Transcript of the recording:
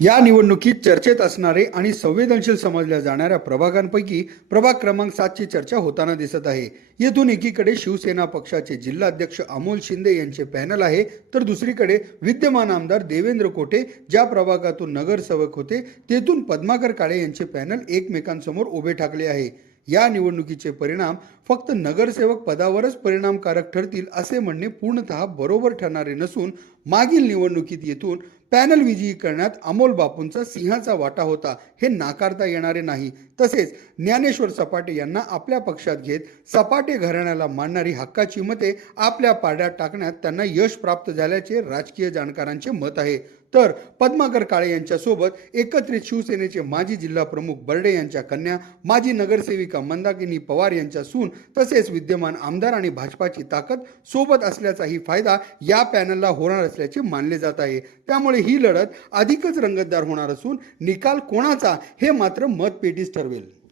या निवडणुकीत चर्चेत असणारे आणि संवेदनशील समजल्या जाणाऱ्या प्रभागांपैकी प्रभाग क्रमांक सातची चर्चा होताना दिसत आहे. येथून एकीकडे शिवसेना पक्षाचे जिल्हाध्यक्ष अमोल शिंदे यांचे पॅनल आहे तर दुसरीकडे विद्यमान आमदार देवेंद्र कोटे ज्या प्रभागातून नगरसेवक होते तेथून पद्माकर काळे यांचे पॅनल एकमेकांसमोर उभे ठाकले आहे. या निवडणुकीचे परिणाम फक्त नगरसेवक पदावरच परिणामकारक ठरतील असे म्हणणे पूर्णतः बरोबर ठरणारे नसून मागील निवडणुकीत येथून पॅनल विजयी करण्यात अमोल बापूंचा सिंहाचा वाटा होता. हे नाकारता येणारे नाही. तसेच ज्ञानेश्वर सपाटे यांना आपल्या पक्षात घेत सपाटे घराण्याला मानणारी हक्काची मते आपल्या पाड्यात टाकण्यात त्यांना यश प्राप्त झाल्याचे राजकीय जाणकारांचे मत आहे. तर पद्माकर काळे यांच्यासोबत एकत्रित शिवसेनेचे माजी जिल्हा प्रमुख बर्डे यांच्या कन्या माजी नगरसेविका मंदाकिनी पवार यांच्या सून तसेच विद्यमान आमदार आणि भाजपाची ताकद सोबत असल्याचाही फायदा या पॅनलला होणार असल्याचे मानले जात आहे. त्यामुळे ही लढत अधिकच रंगतदार होणार असून निकाल कोणाचा हे मात्र मतपेटीस ठरवेल.